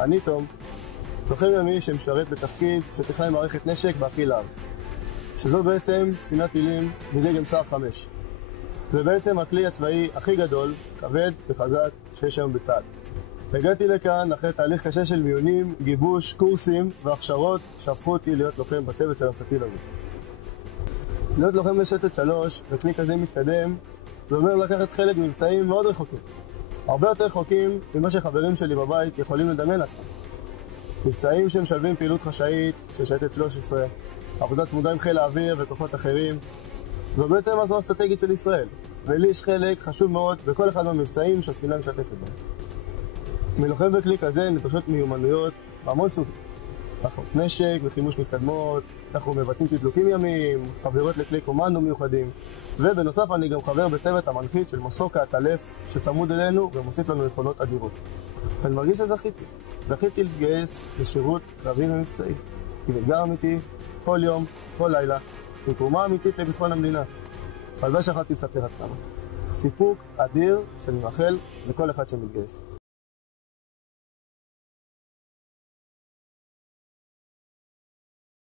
אני תום, לוחם ימי שמשרת בתפקיד שתכנן מערכת נשק באחי להב, שזו בעצם ספינת טילים בדגם סער 5. זה בעצם הכלי הצבאי הכי גדול, כבד וחזק שיש היום בצה"ל. הגעתי לכאן אחרי תהליך קשה של מיונים, גיבוש, קורסים והכשרות שהפכו אותי להיות לוחם בצוות של הסטיל הזה. להיות לוחם בשייטת 3 וכלי כזה מתקדם, זה אומר לקחת חלק מבצעים מאוד רחוקים. הרבה יותר רחוקים ממה שחברים שלי בבית יכולים לדמיין לעצמם. מבצעים שמשלבים פעילות חשאית של שייטת 13, עבודה צמודה עם חיל האוויר וכוחות אחרים. זו בעצם הזרוע האסטרטגית של ישראל, ולי יש חלק חשוב מאוד בכל אחד מהמבצעים שהספינה משתפת בהם. מלוחם בכלי כזה נדרשות מיומנויות בהמון סוגים. תחנות נשק וחימוש מתקדמות, אנחנו מבצעים תדלוקים ימיים, חברות לכלי קומנדו מיוחדים, ובנוסף אני גם חבר בצוות המנחית של מסוק האטלף שצמוד אלינו ומוסיף לנו יכולות אדירות. אני מרגיש שזכיתי. זכיתי להתגייס לשירות קרבי ומבצעי, עם אתגר אמיתי, כל יום, כל לילה, עם תרומה אמיתית לביטחון המדינה. הלוואי שיכולתי לספר עד כמה. סיפוק אדיר שאני מאחל לכל אחד שמתגייס.